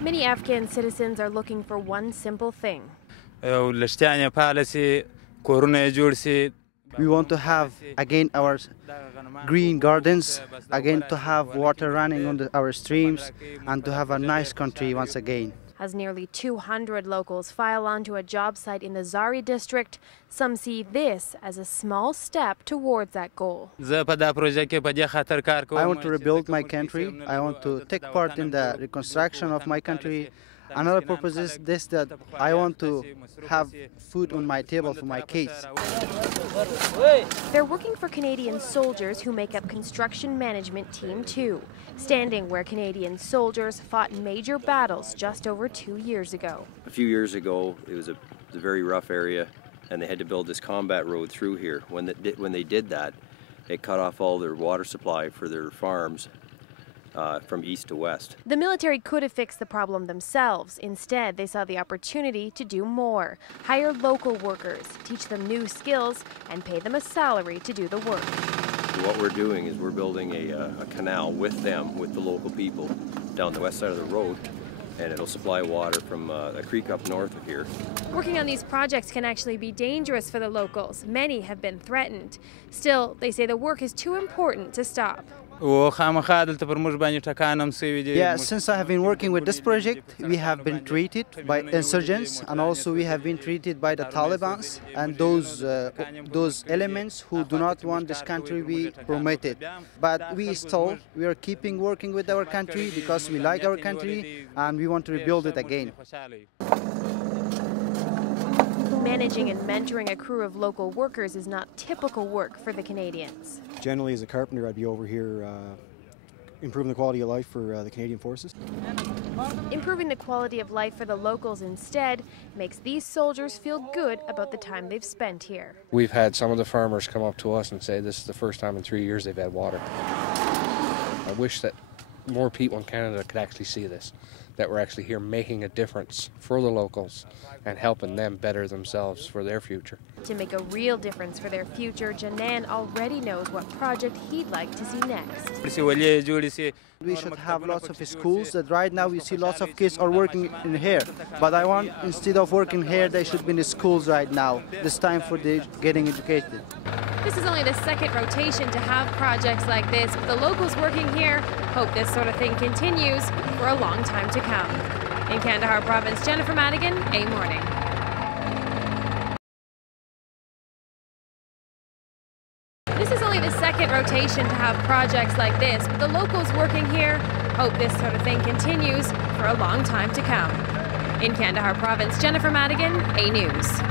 Many Afghan citizens are looking for one simple thing. We want to have again our green gardens, again to have water running on our streams, and to have a nice country once again. As nearly 200 locals file onto a job site in the Zari district, some see this as a small step towards that goal. I want to rebuild my country. I want to take part in the reconstruction of my country. Another purpose is this, that I want to have food on my table for my kids. They're working for Canadian soldiers who make up Construction Management Team 2, standing where Canadian soldiers fought major battles just over 2 years ago. A few years ago, it was a very rough area, and they had to build this combat road through here. When they did that, it cut off all their water supply for their farms. From east to west. The military could have fixed the problem themselves. Instead, they saw the opportunity to do more. Hire local workers, teach them new skills, and pay them a salary to do the work. What we're doing is we're building a canal with them, with the local people, down the west side of the road, and it'll supply water from a creek up north of here. Working on these projects can actually be dangerous for the locals. Many have been threatened. Still, they say the work is too important to stop. Yeah, since I have been working with this project, we have been treated by insurgents, and also we have been treated by the Taliban and those elements who do not want this country to be promoted. But we are keeping working with our country because we like our country and we want to rebuild it again. Managing and mentoring a crew of local workers is not typical work for the Canadians. Generally, as a carpenter, I'd be over here improving the quality of life for the Canadian Forces. Improving the quality of life for the locals instead makes these soldiers feel good about the time they've spent here. We've had some of the farmers come up to us and say this is the first time in 3 years they've had water. I wish that more people in Canada could actually see this, that we're actually here making a difference for the locals and helping them better themselves for their future. To make a real difference for their future, Janan already knows what project he'd like to see next. We should have lots of schools that right now we see lots of kids are working in here. But I want, instead of working here, they should be in the schools right now. It's time for them getting educated. This is only the second rotation to have projects like this, but the locals working here hope this sort of thing continues for a long time to come. In Kandahar Province, Jennifer Madigan, A Morning. This is only the second rotation to have projects like this, but the locals working here hope this sort of thing continues for a long time to come. In Kandahar Province, Jennifer Madigan, A News.